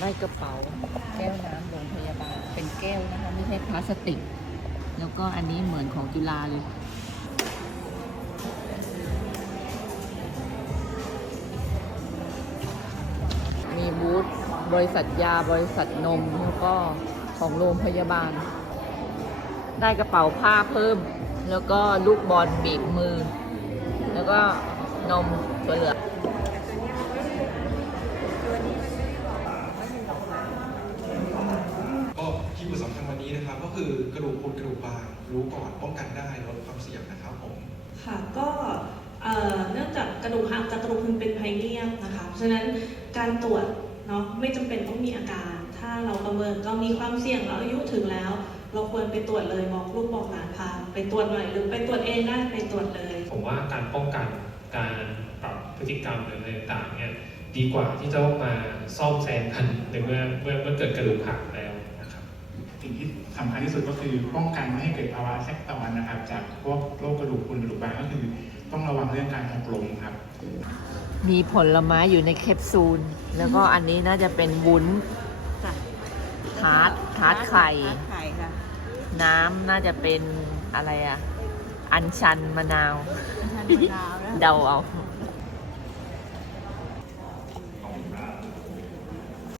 ได้กระเป๋าแก้วน้ำโรงพยาบาลเป็นแก้วนะคะไม่ใช่พลาสติก แล้วก็อันนี้เหมือนของจุฬาเลยมีบูธบริษัทยาบริษัทนมแล้วก็ของโรงพยาบาล ได้กระเป๋าผ้าเพิ่ม แล้วก็ลูกบอลบีบมือ แล้วก็นมตัวเหลือง ครับก็คือกระดูกพรุนกระดูกบางรู้ก่อนป้องกันได้ลดความเสี่ยงนะครับผม ค่ะก็เอ่อเนื่องจากกระดูกหักกับกระดูกพรุนเป็นไพเนียมนะคะเพราะฉะนั้นการตรวจเนาะไม่จำเป็นต้องมีอาการ ถ้าเราประเมินเรามีความเสี่ยงเราอายุถึงแล้ว เราควรไปตรวจเลยบอกลูกบอกหลานพาไปตรวจหน่อยหรือไปตรวจเองได้ไปตรวจเลย ผมว่าการป้องกันการปรับพฤติกรรมหรืออะไรต่างๆเนี่ยดีกว่าที่จะต้องมาซ่อมแซมกันในเมื่อเมื่อเมื่อเกิดกระดูกหักแล้วนะครับ สิ่งที่สำคัญที่สุดก็คือป้องกันไม่ให้เกิดภาวะแทรกซ้อนนะครับ จากพวกโรคกระดูกพรุนกระดูกบางก็คือต้องระวังเรื่องการหกล้มครับ มีผลไม้อยู่ในแคปซูล แล้วก็อันนี้น่าจะเป็นวุ้นค่ะทาร์ตทาร์ตไข่ ทาร์ตไข่ค่ะน้ำน่าจะเป็นอะไรอะอัญชันมะนาว ทานมะนาวนะ เดาเอาค